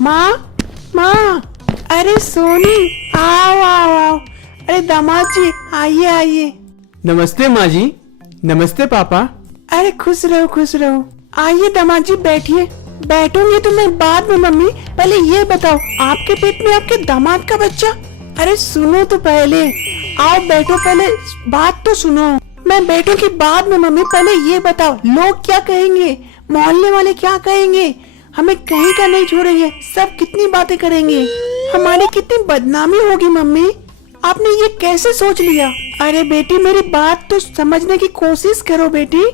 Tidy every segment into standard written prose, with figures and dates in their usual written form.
माँ माँ, अरे सोनी, आओ आओ आओ। अरे दामाद जी, आइए आइए। नमस्ते माँ जी। नमस्ते पापा। अरे खुश रहो खुश रहो। आइए दामाद जी, बैठिए। बैठूंगी तो मैं बाद में। मम्मी पहले ये बताओ, आपके पेट में आपके दामाद का बच्चा? अरे सुनो तो पहले, आओ बैठो, पहले बात तो सुनो। मैं बैठूंगी बाद में मम्मी, पहले ये बताओ लोग क्या कहेंगे, मोहल्ले वाले क्या कहेंगे, हमें कहीं का नहीं छोड़ेंगे, सब कितनी बातें करेंगे, हमारी कितनी बदनामी होगी। मम्मी आपने ये कैसे सोच लिया? अरे बेटी मेरी बात तो समझने की कोशिश करो बेटी।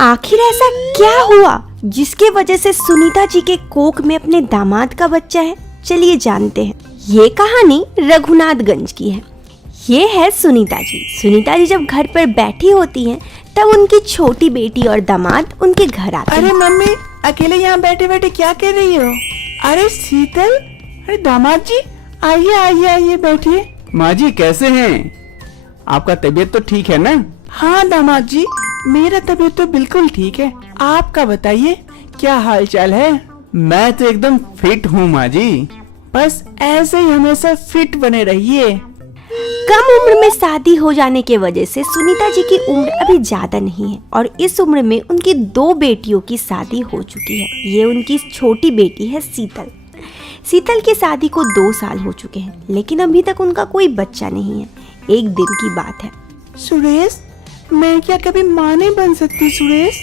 आखिर ऐसा क्या हुआ जिसके वजह से सुनीता जी के कोख में अपने दामाद का बच्चा है? चलिए जानते हैं। ये कहानी रघुनाथगंज की है। ये है सुनीता जी। सुनीता जी जब घर पर बैठी होती हैं तब उनकी छोटी बेटी और दामाद उनके घर आते हैं। अरे मम्मी अकेले यहाँ बैठे बैठे क्या कर रही हो? अरे शीतल, अरे दामाद जी आइए आइए आइए बैठिए। माँ जी कैसे हैं? आपका तबीयत तो ठीक है ना? हाँ दामाद जी, मेरा तबीयत तो बिल्कुल ठीक है। आपका बताइए क्या हाल चाल है? मैं तो एकदम फिट हूँ माँ जी। बस ऐसे ही हमेशा फिट बने रहिए। कम उम्र में शादी हो जाने के वजह से सुनीता जी की उम्र अभी ज्यादा नहीं है और इस उम्र में उनकी 2 बेटियों की शादी हो चुकी है। ये उनकी छोटी बेटी है शीतल। शीतल की शादी को 2 साल हो चुके हैं, लेकिन अभी तक उनका कोई बच्चा नहीं है। एक दिन की बात है। सुरेश, मैं क्या कभी माँ नहीं बन सकती? सुरेश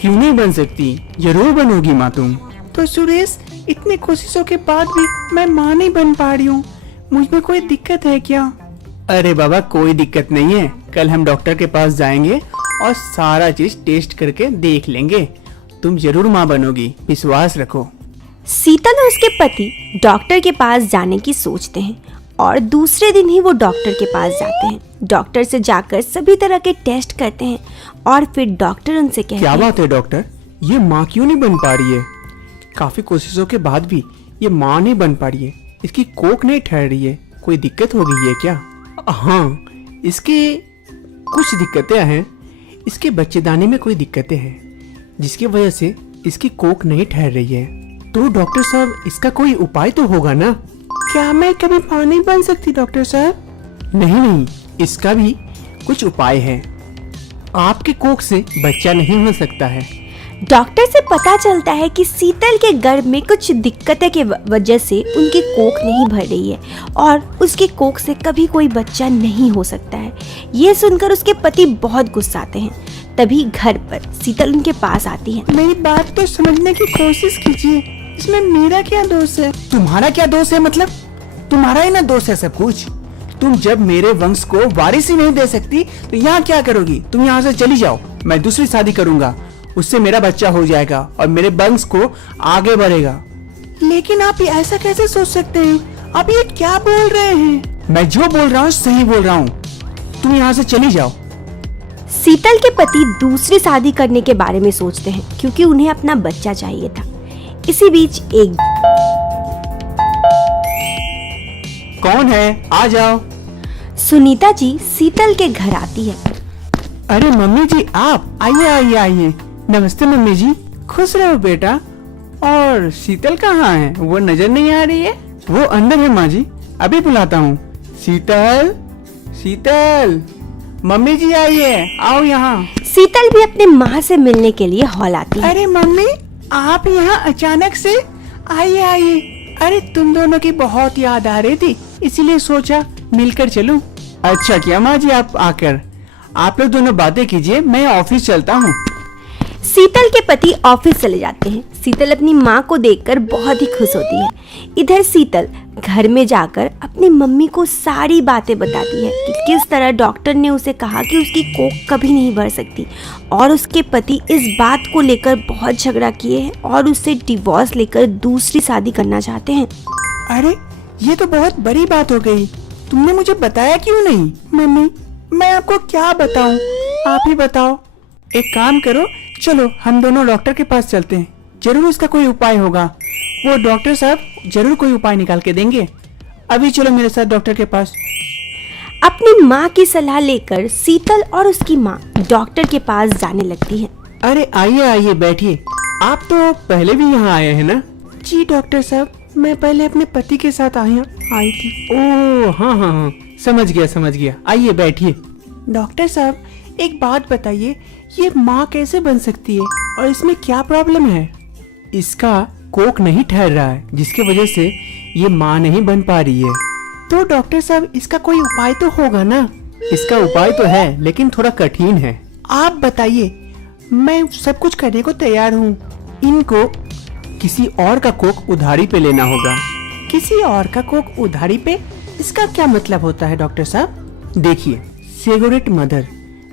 क्यों नहीं बन सकती? जरूर बनोगी माँ तुम। तो सुरेश, इतनी कोशिशों के बाद भी मैं माँ नहीं बन पा रही हूँ, मुझ में कोई दिक्कत है क्या? अरे बाबा कोई दिक्कत नहीं है। कल हम डॉक्टर के पास जाएंगे और सारा चीज टेस्ट करके देख लेंगे। तुम जरूर माँ बनोगी, विश्वास रखो। शीतल और उसके पति डॉक्टर के पास जाने की सोचते हैं और दूसरे दिन ही वो डॉक्टर के पास जाते हैं। डॉक्टर से जाकर सभी तरह के टेस्ट करते हैं और फिर डॉक्टर उनसे कहते क्या हैं, बात है डॉक्टर, ये माँ क्यों नहीं बन पा रही है? काफी कोशिशों के बाद भी ये माँ नहीं बन पा रही है। इसकी कोख नहीं ठहर रही है। कोई दिक्कत हो गई है क्या? हाँ, इसकी कुछ दिक्कतें हैं। इसके बच्चेदानी में कोई दिक्कतें हैं जिसकी वजह से इसकी कोख नहीं ठहर रही है। तो डॉक्टर साहब इसका कोई उपाय तो होगा ना? क्या मैं कभी माँ नहीं बन सकती डॉक्टर साहब? नहीं, इसका भी कुछ उपाय है। आपके कोख से बच्चा नहीं हो सकता है। डॉक्टर से पता चलता है कि शीतल के गर्भ में कुछ दिक्कतें के वजह से उनकी कोख नहीं भर रही है और उसकी कोख से कभी कोई बच्चा नहीं हो सकता है। ये सुनकर उसके पति बहुत गुस्साते हैं। तभी घर पर शीतल उनके पास आती है। मेरी बात तो समझने की कोशिश कीजिए, इसमें मेरा क्या दोष है? तुम्हारा क्या दोष है? मतलब तुम्हारा ही ना दोष है सब कुछ। तुम जब मेरे वंश को वारिस ही नहीं दे सकती तो यहाँ क्या करोगी? तुम यहाँ से चली जाओ, मैं दूसरी शादी करूंगा, उससे मेरा बच्चा हो जाएगा और मेरे वंश को आगे बढ़ेगा। लेकिन आप ऐसा कैसे सोच सकते हैं? आप ये क्या बोल रहे हैं? मैं जो बोल रहा हूँ सही बोल रहा हूँ। तुम यहाँ से चली जाओ। शीतल के पति दूसरी शादी करने के बारे में सोचते हैं क्योंकि उन्हें अपना बच्चा चाहिए था। इसी बीच एक कौन है? आ जाओ। सुनीता जी शीतल के घर आती है। अरे मम्मी जी, आप आइए आइए आइए। नमस्ते मम्मी जी। खुश रहो बेटा। और शीतल कहाँ है? वो नजर नहीं आ रही है। वो अंदर है माँ जी, अभी बुलाता हूँ। शीतल, शीतल, मम्मी जी आइए, आओ यहाँ। शीतल भी अपने माँ से मिलने के लिए हॉल आती है। अरे मम्मी, आप यहाँ अचानक से? आइए आइए। अरे तुम दोनों की बहुत याद आ रही थी, इसीलिए सोचा मिलकर चलूं। अच्छा किया माँ जी आप आकर। आप लोग दोनों बातें कीजिए, मैं ऑफिस चलता हूँ। शीतल के पति ऑफिस चले जाते हैं। शीतल अपनी माँ को देखकर बहुत ही खुश होती है। इधर शीतल घर में जाकर अपनी मम्मी को सारी बातें बताती है कि किस तरह डॉक्टर ने उसे कहा कि उसकी कोख कभी नहीं भर सकती और उसके पति इस बात को लेकर बहुत झगड़ा किए हैं और उससे डिवोर्स लेकर दूसरी शादी करना चाहते हैं। अरे ये तो बहुत बड़ी बात हो गई, तुमने मुझे बताया क्यों नहीं? मम्मी मैं आपको क्या बताऊं, आप ही बताओ। एक काम करो, चलो हम दोनों डॉक्टर के पास चलते हैं, जरूर इसका कोई उपाय होगा। वो डॉक्टर साहब जरूर कोई उपाय निकाल के देंगे। अभी चलो मेरे साथ डॉक्टर के पास। अपनी माँ की सलाह लेकर शीतल और उसकी माँ डॉक्टर के पास जाने लगती है। अरे आइए आइए बैठिए। आप तो पहले भी यहाँ आए हैं ना? जी डॉक्टर साहब, मैं पहले अपने पति के साथ आई थी। ओह हाँ हाँ हाँ, समझ गया। आइए बैठिए। डॉक्टर साहब, एक बात बताइए, ये माँ कैसे बन सकती है और इसमें क्या प्रॉब्लम है? इसका कोक नहीं ठहर रहा है, जिसकी वजह से ये माँ नहीं बन पा रही है। तो डॉक्टर साहब, इसका कोई उपाय तो होगा ना? इसका उपाय तो है, लेकिन थोड़ा कठिन है। आप बताइए, मैं सब कुछ करने को तैयार हूँ। इनको किसी और का कोक उधारी पे लेना होगा। किसी और का कोक उधारी पे? इसका क्या मतलब होता है डॉक्टर साहब? देखिए, सेगोरेट मदर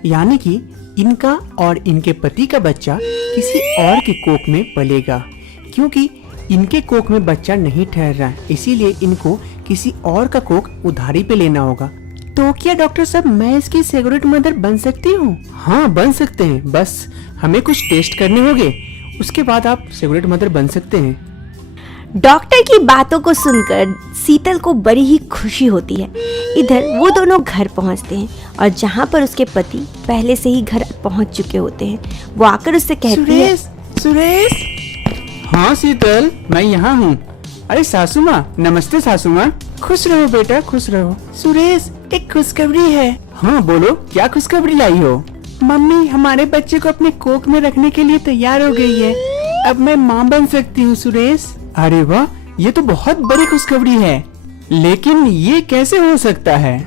यानी कि इनका और इनके पति का बच्चा किसी और के कोक में पलेगा, क्योंकि इनके कोक में बच्चा नहीं ठहर रहा है, इसीलिए इनको किसी और का कोक उधारी पे लेना होगा। तो क्या डॉक्टर साहब, मैं इसकी सेगोरेट मदर बन सकती हूँ? हाँ, बन सकते हैं, बस हमें कुछ टेस्ट करने होंगे, उसके बाद आप सेगोरेट मदर बन सकते हैं। डॉक्टर की बातों को सुनकर शीतल को बड़ी ही खुशी होती है। इधर वो दोनों घर पहुंचते हैं और जहां पर उसके पति पहले से ही घर पहुंच चुके होते हैं, वो आकर उससे कहती है, सुरेश। हाँ शीतल, मैं यहाँ हूँ। अरे सासू माँ, नमस्ते सासू माँ। खुश रहो बेटा, खुश रहो। सुरेश, एक खुशखबरी है। हाँ बोलो, क्या खुशखबरी लाई हो? मम्मी हमारे बच्चे को अपने कोक में रखने के लिए तैयार हो गई है। अब मैं माँ बन सकती हूँ सुरेश। अरे वाह, ये तो बहुत बड़ी खुशखबरी है, लेकिन ये कैसे हो सकता है?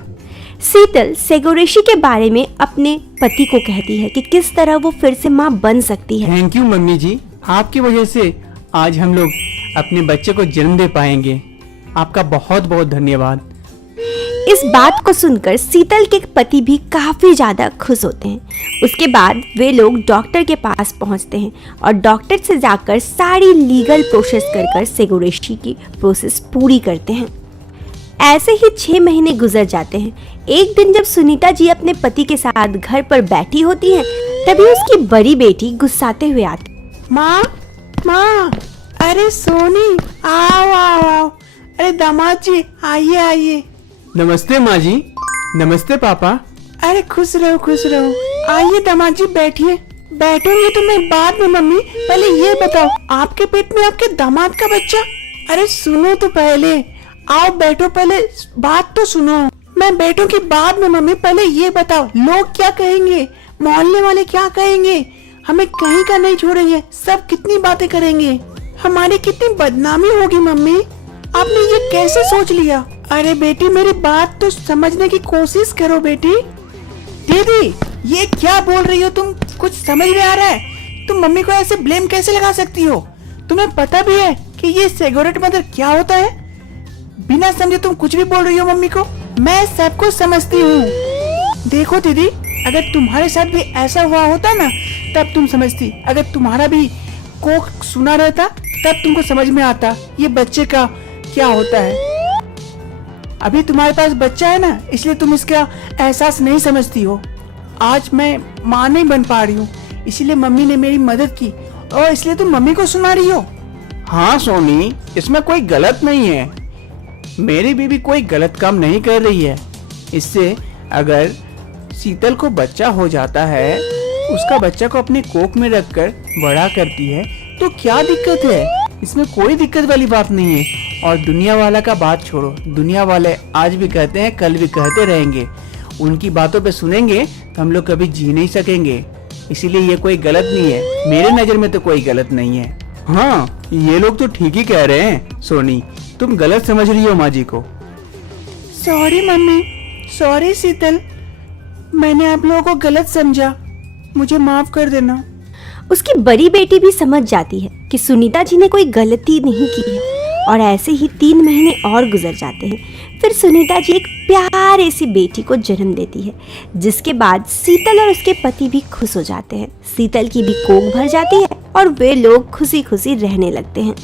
शीतल सेगोरेशी के बारे में अपने पति को कहती है कि किस तरह वो फिर से माँ बन सकती है। थैंक यू मम्मी जी, आपकी वजह से आज हम लोग अपने बच्चे को जन्म दे पाएंगे। आपका बहुत बहुत धन्यवाद। इस बात को सुनकर शीतल के पति भी काफी ज्यादा खुश होते हैं। उसके बाद वे लोग डॉक्टर के पास पहुंचते हैं और डॉक्टर से जाकर सारी लीगल प्रोसेस कर सेगोरेशी की प्रोसेस पूरी करते हैं। ऐसे ही 6 महीने गुजर जाते हैं। एक दिन जब सुनीता जी अपने पति के साथ घर पर बैठी होती हैं, तभी उसकी बड़ी बेटी गुस्साते हुए आती। माँ, अरे सोनी, आओ। अरे दामाद जी, आइए। नमस्ते माँ जी। नमस्ते पापा। अरे खुश रहो। आइए दामाद जी, बैठिए। बैठोगे तो मैं बाद में। मम्मी पहले ये बताओ, आपके पेट में आपके दामाद का बच्चा? अरे सुनो तो पहले, आओ बैठो, पहले बात तो सुनो। मैं बैठूंगी बाद में। मम्मी पहले ये बताओ, लोग क्या कहेंगे, मोहल्ले वाले क्या कहेंगे? हमें कहीं का नहीं छोड़ेंगे, सब कितनी बातें करेंगे, हमारी कितनी बदनामी होगी। मम्मी आपने ये कैसे सोच लिया? अरे बेटी, मेरी बात तो समझने की कोशिश करो बेटी। दीदी, ये क्या बोल रही हो तुम? कुछ समझ में आ रहा है? तुम मम्मी को ऐसे ब्लेम कैसे लगा सकती हो? तुम्हें पता भी है कि ये सेगोरेट मदर क्या होता है? बिना समझे तुम कुछ भी बोल रही हो मम्मी को। मैं सब कुछ समझती हूँ। देखो दीदी, अगर तुम्हारे साथ भी ऐसा हुआ होता ना, तब तुम समझती। अगर तुम्हारा भी कोक सुना रहता, तब तुमको समझ में आता ये बच्चे का क्या होता है। अभी तुम्हारे पास बच्चा है ना, इसलिए तुम इसका एहसास नहीं समझती हो। आज मैं माँ नहीं बन पा रही हूँ, इसीलिए मम्मी ने मेरी मदद की, और इसलिए तुम मम्मी को सुना रही हो। हाँ सोनी, इसमें कोई गलत नहीं है। मेरी बीवी कोई गलत काम नहीं कर रही है। इससे अगर शीतल को बच्चा हो जाता है, उसका बच्चा को अपने कोक में रखकर बड़ा करती है, तो क्या दिक्कत है? इसमें कोई दिक्कत वाली बात नहीं है। और दुनिया वाला का बात छोड़ो, दुनिया वाले आज भी कहते हैं, कल भी कहते रहेंगे। उनकी बातों पे सुनेंगे तो हम लोग कभी जी नहीं सकेंगे। इसीलिए ये कोई गलत नहीं है, मेरे नजर में तो कोई गलत नहीं है। हाँ, ये लोग तो ठीक ही कह रहे हैं। सोनी, तुम गलत समझ रही हो माँ जी को। सॉरी मम्मी, सॉरी शीतल, मैंने आप लोगों को गलत समझा, मुझे माफ कर देना। उसकी बड़ी बेटी भी समझ जाती है कि सुनीता जी ने कोई गलती नहीं की है। और ऐसे ही 3 महीने और गुजर जाते हैं। फिर सुनीता जी एक प्यारे सी बेटी को जन्म देती है, जिसके बाद शीतल और उसके पति भी खुश हो जाते हैं। शीतल की भी कोख भर जाती है और वे लोग खुशी खुशी रहने लगते हैं।